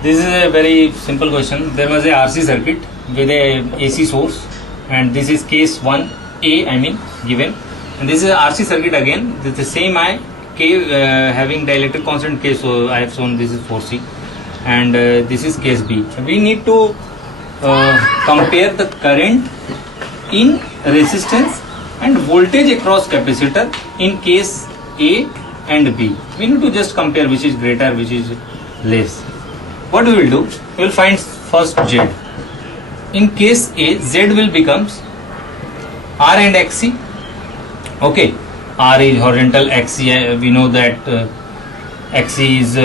This is a very simple question. There was a RC circuit with a AC source, and this is case 1A, I mean given, and this is a RC circuit again. This is the same I K having dielectric constant K, so I have shown this is 4C, and this is case B. We need to compare the current in resistance and voltage across capacitor in case A and B. We need to just compare which is greater, which is less. What we will do? We will find first Z. In case A, Z will becomes R and XC. Okay, R is horizontal, XC we know that XC is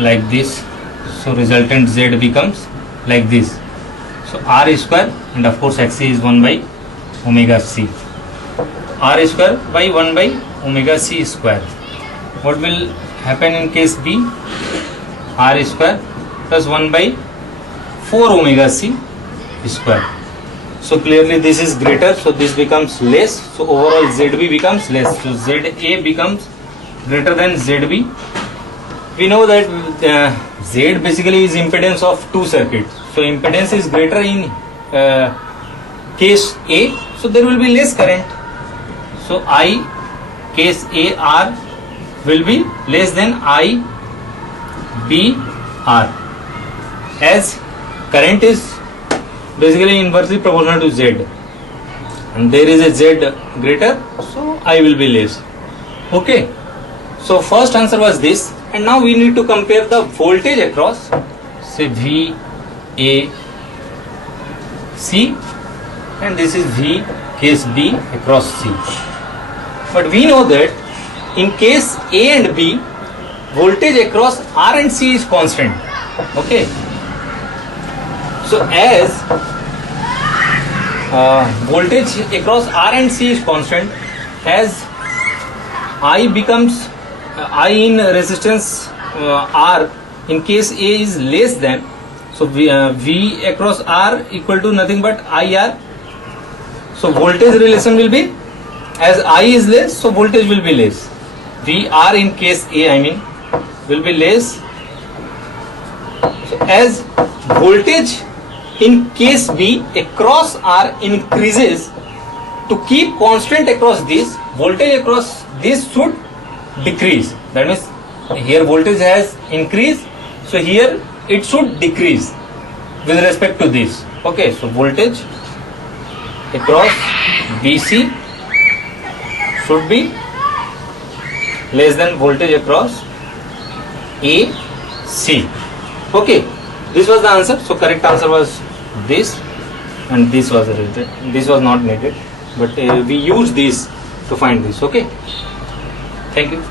like this, so resultant Z becomes like this. So R square, and of course XC is 1 by omega C. R square by 1 by omega C square. What will happen in case B? R square plus 1 by 4 omega C square. So clearly this is greater, so this becomes less, so overall ZB becomes less, so ZA becomes greater than ZB. We know that Z basically is impedance of two circuits, so impedance is greater in case A, so there will be less current. So I case A R will be less than I B R, as current is basically inversely proportional to Z, and there is a Z greater, so I will be less. Okay, so first answer was this, and now we need to compare the voltage across, say V A C, and this is V case B across C. But we know that in case A and B, voltage across R and C is constant. Okay, so as voltage across R and C is constant, as I becomes I in resistance R in case A is less than, so V across R equal to nothing but IR. So voltage relation will be, as I is less, so voltage will be less. VR in case A, I mean, will be less. So as voltage in case B across R increases, to keep constant across this, voltage across this should decrease. That means here voltage has increased, so here it should decrease with respect to this. Okay, so voltage across BC should be less than voltage across AC. Okay, this was the answer. So correct answer was this, and this was related. This was not needed, but we use this to find this. Okay, thank you.